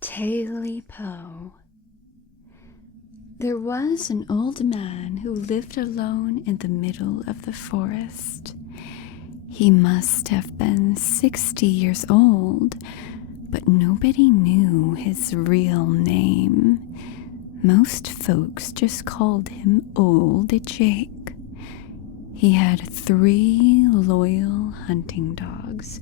Tailypo. There was an old man who lived alone in the middle of the forest. He must have been 60 years old, but nobody knew his real name. Most folks just called him Old Jake. He had 3 loyal hunting dogs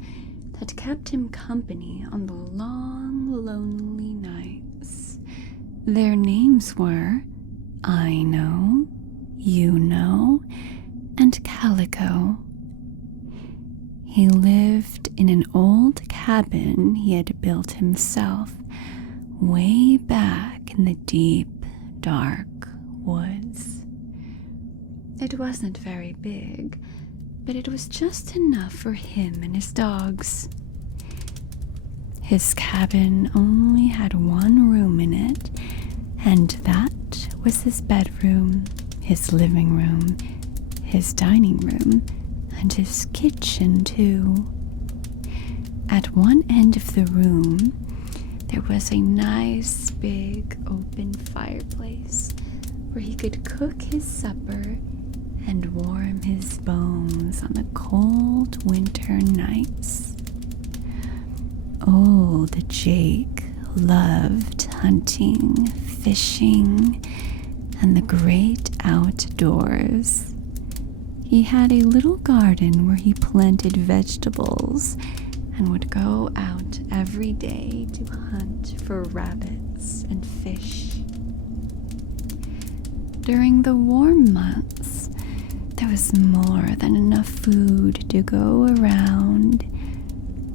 that kept him company on the long, lonely nights. Their names were I Know, You Know, and Calico. He lived in an old cabin he had built himself way back in the deep, dark woods. It wasn't very big, but it was just enough for him and his dogs. His cabin only had 1 room in it, and that was his bedroom, his living room, his dining room, and his kitchen too. At one end of the room, there was a nice big open fireplace where he could cook his supper and warm his bones on the cold winter nights. Old Jake loved hunting, fishing, and the great outdoors. He had a little garden where he planted vegetables and would go out every day to hunt for rabbits and fish. During the warm months, there was more than enough food to go around,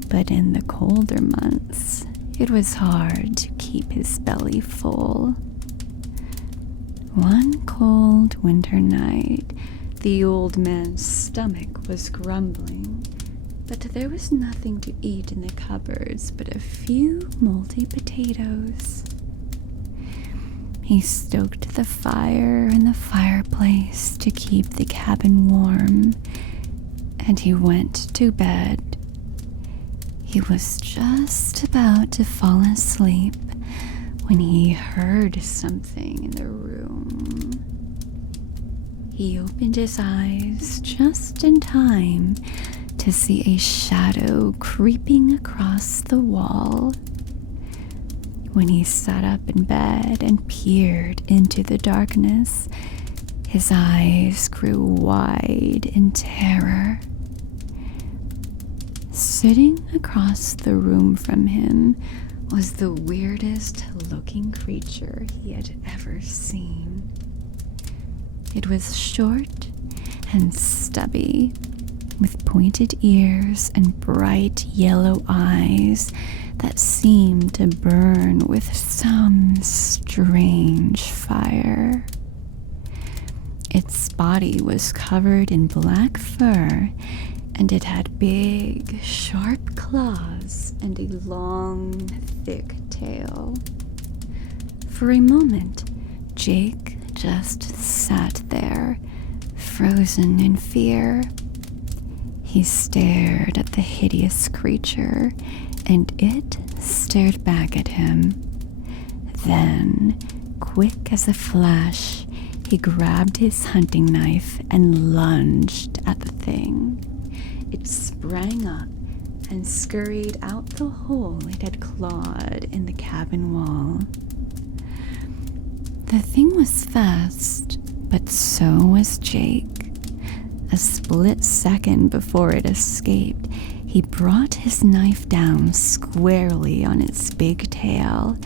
but in the colder months, it was hard to keep his belly full. One cold winter night, the old man's stomach was grumbling, but there was nothing to eat in the cupboards but a few moldy potatoes. He stoked the fire in the fireplace to keep the cabin warm, and he went to bed. He was just about to fall asleep when he heard something in the room. He opened his eyes just in time to see a shadow creeping across the wall. When he sat up in bed and peered into the darkness, his eyes grew wide in terror. Sitting across the room from him was the weirdest looking creature he had ever seen. It was short and stubby, with pointed ears and bright yellow eyes that seemed to burn with some strange fire. Its body was covered in black fur, and it had big, sharp claws and a long, thick tail. For a moment, Jake just sat there, frozen in fear. He stared at the hideous creature, and it stared back at him. Then, quick as a flash, he grabbed his hunting knife and lunged at the thing. It sprang up and scurried out the hole it had clawed in the cabin wall. The thing was fast, but so was Jake. A split second before it escaped, he brought his knife down squarely on its big tail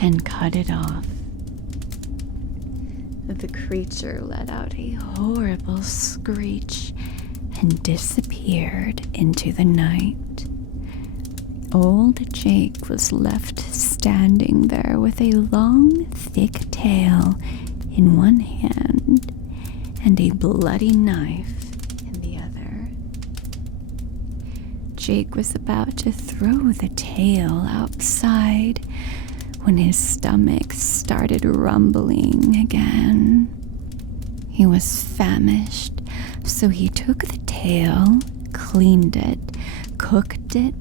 and cut it off. The creature let out a horrible screech and disappeared into the night. Old Jake was left standing there with a long, thick tail in one hand and a bloody knife in the other. Jake was about to throw the tail outside when his stomach started rumbling again. He was famished, so he took the tail, cleaned it, cooked it,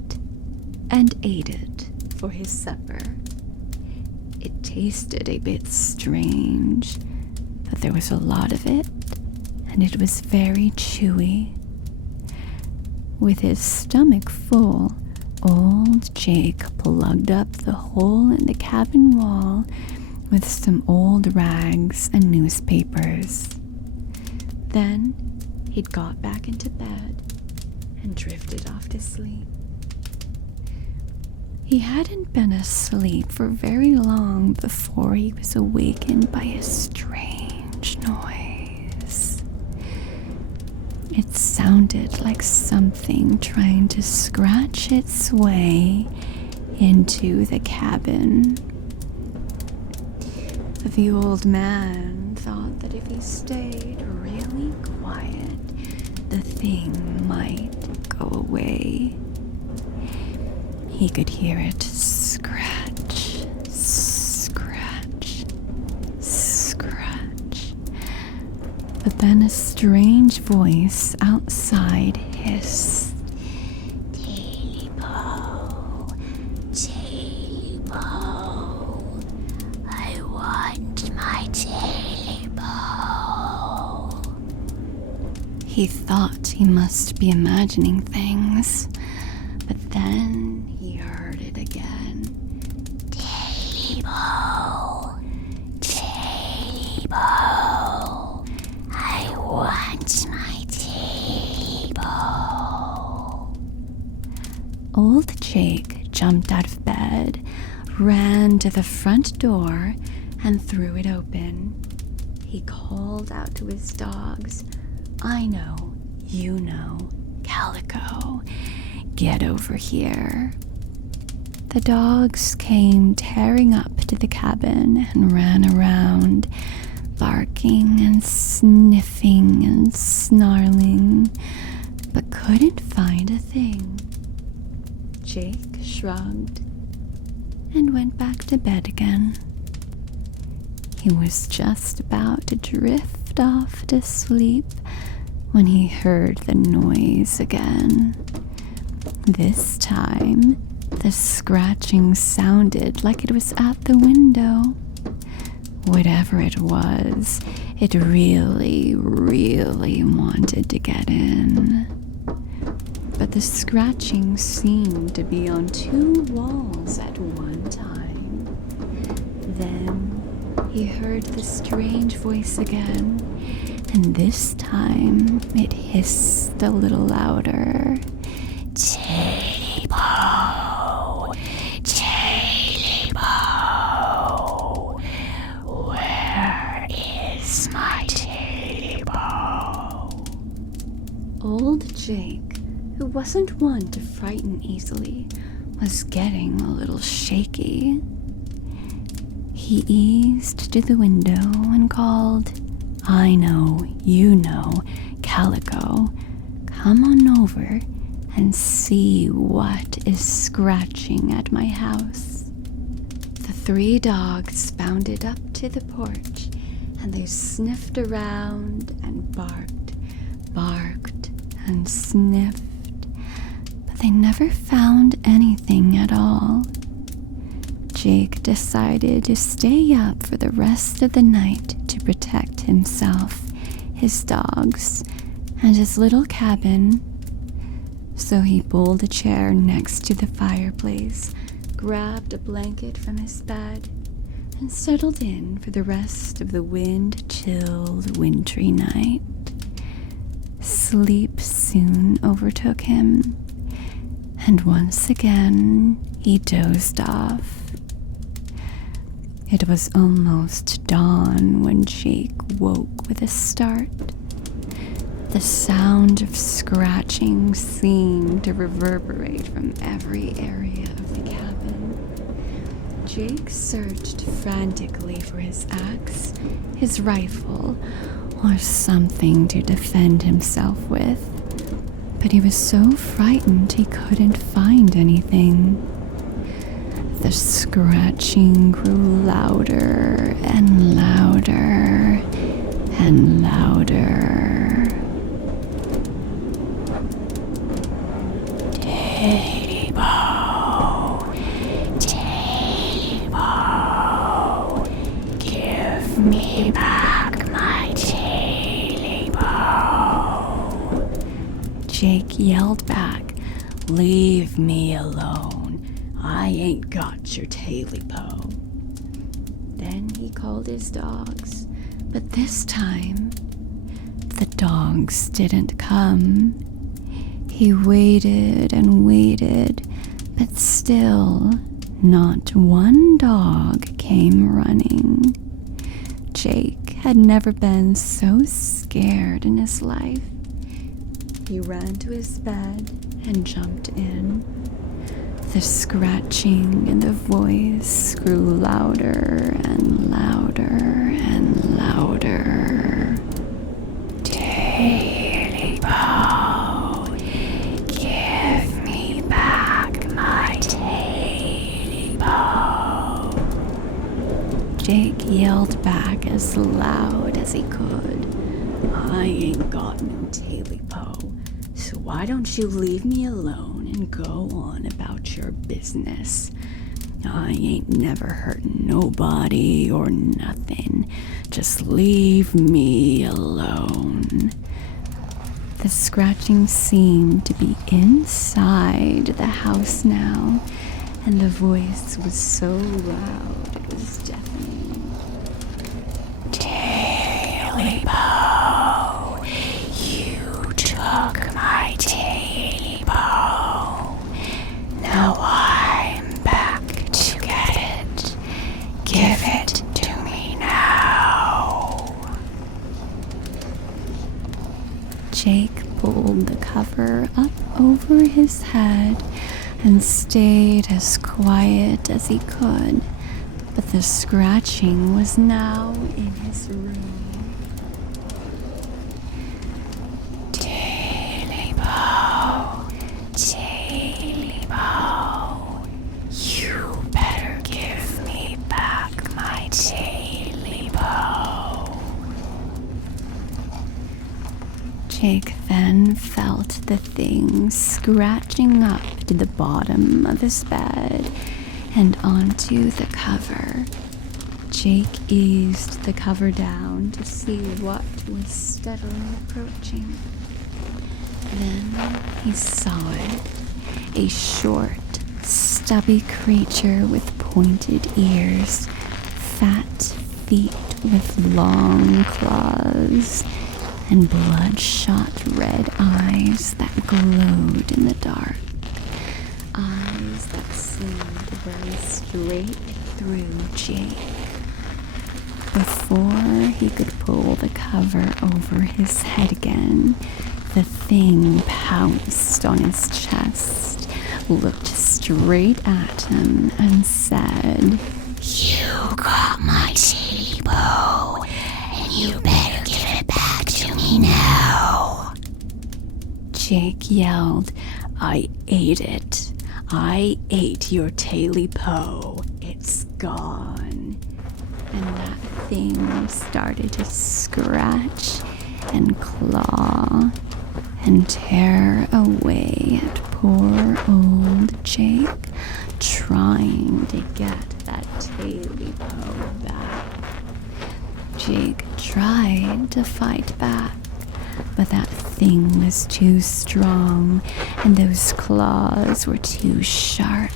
and ate it for his supper. It tasted a bit strange, but there was a lot of it, and it was very chewy. With his stomach full, old Jake plugged up the hole in the cabin wall with some old rags and newspapers. Then he'd got back into bed and drifted off to sleep. He hadn't been asleep for very long before he was awakened by a strange noise. It sounded like something trying to scratch its way into the cabin. The old man thought that if he stayed really quiet, the thing might go away. He could hear it scratch, scratch, scratch. But then a strange voice outside hissed, "Tailypo, Tailypo, I want my Tailypo." He thought he must be imagining things, but then he heard it again. "Tailypo, Tailypo, I want my Tailypo." Old Jake jumped out of bed, ran to the front door, and threw it open. He called out to his dogs, "I know, you know, Calico. Get over here." The dogs came tearing up to the cabin and ran around, barking and sniffing and snarling, but couldn't find a thing. Jake shrugged and went back to bed again. He was just about to drift off to sleep when he heard the noise again. This time, the scratching sounded like it was at the window. Whatever it was, it really, really wanted to get in. But the scratching seemed to be on two walls at one time. Then he heard the strange voice again, and this time it hissed a little louder. "Tailypo, Tailypo, where is my Tailypo?" Old Jake, who wasn't one to frighten easily, was getting a little shaky. He eased to the window and called, "I know, you know, Calico. Come on over and see what is scratching at my house." The three dogs bounded up to the porch, and they sniffed around and barked and sniffed, but they never found anything at all. Jake decided to stay up for the rest of the night to protect himself, his dogs, and his little cabin. So he pulled a chair next to the fireplace, grabbed a blanket from his bed, and settled in for the rest of the wind-chilled, wintry night. Sleep soon overtook him, and once again he dozed off. It was almost dawn when Jake woke with a start. The sound of scratching seemed to reverberate from every area of the cabin. Jake searched frantically for his axe, his rifle, or something to defend himself with, but he was so frightened he couldn't find anything. The scratching grew louder and louder and louder. "Tailypo, me back my Tailypo. Jake yelled back, "Leave me alone. I ain't got your Tailypo." Then he called his dogs, but this time, the dogs didn't come. He waited and waited, but still, not one dog came running. Jake had never been so scared in his life. He ran to his bed and jumped in. The scratching and the voice grew louder and louder and louder. Tailypo, give me back my Tailypo. Jake yelled back as loud as he could. "I ain't got no Tailypo, so why don't you leave me alone and go on about your business? I ain't never hurt nobody or nothing. Just leave me alone." The scratching seemed to be inside the house now, and the voice was so loud it was deafening. "Tailypo, you took my Tailypo. Now I'm back to get it. Give it to me now." Jake pulled the cover up over his head and stayed as quiet as he could, but the scratching was now in his room. "Tailypo, Tailypo, you better give me back my Tailypo." Jake then felt the thing scratching up to the bottom of his bed and onto the cover. Jake eased the cover down to see what was steadily approaching. Then he saw it, a short, stubby creature with pointed ears, fat feet with long claws, and bloodshot red eyes that glowed in the dark. Eyes that seemed very straight through Jake. Before he could pull the cover over his head again, the thing pounced on his chest, looked straight at him, and said, "You got my Tailypo, and you better give it back to me now." Jake yelled, "I ate it. I ate your Tailypo. It's gone." And that thing started to scratch and claw and tear away at poor old Jake, trying to get that Tailypo back. Jake tried to fight back, but that thing was too strong, and those claws were too sharp.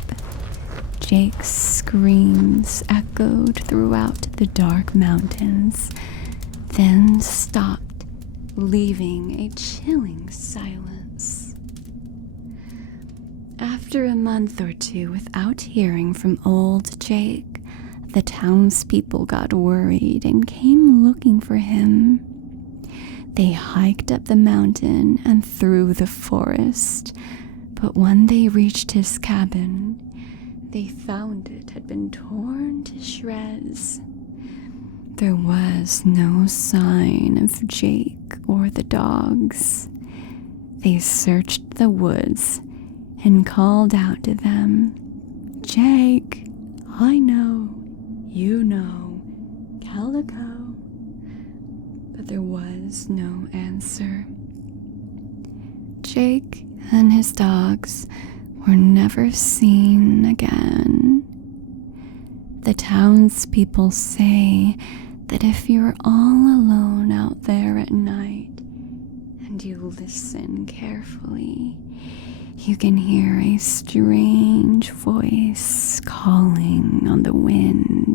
Jake's screams echoed throughout the dark mountains, then stopped, leaving a chilling silence. After a month or two without hearing from old Jake, the townspeople got worried and came looking for him. They hiked up the mountain and through the forest, but when they reached his cabin, they found it had been torn to shreds. There was no sign of Jake or the dogs. They searched the woods and called out to them, "Jake, I know, you know, Calico." But there was no answer. Jake and his dogs were never seen again. The townspeople say that if you're all alone out there at night and you listen carefully, you can hear a strange voice calling on the wind